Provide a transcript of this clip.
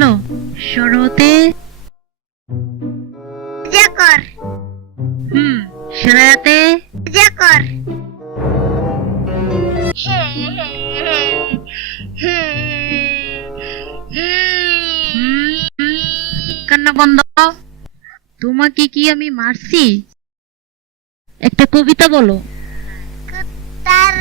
বলো। শরতে জাকর শরাতে জাকর কান্না বন্ধ। তোমাকে কি আমি মারছি? একটা কবিতা বলো। কুত্তার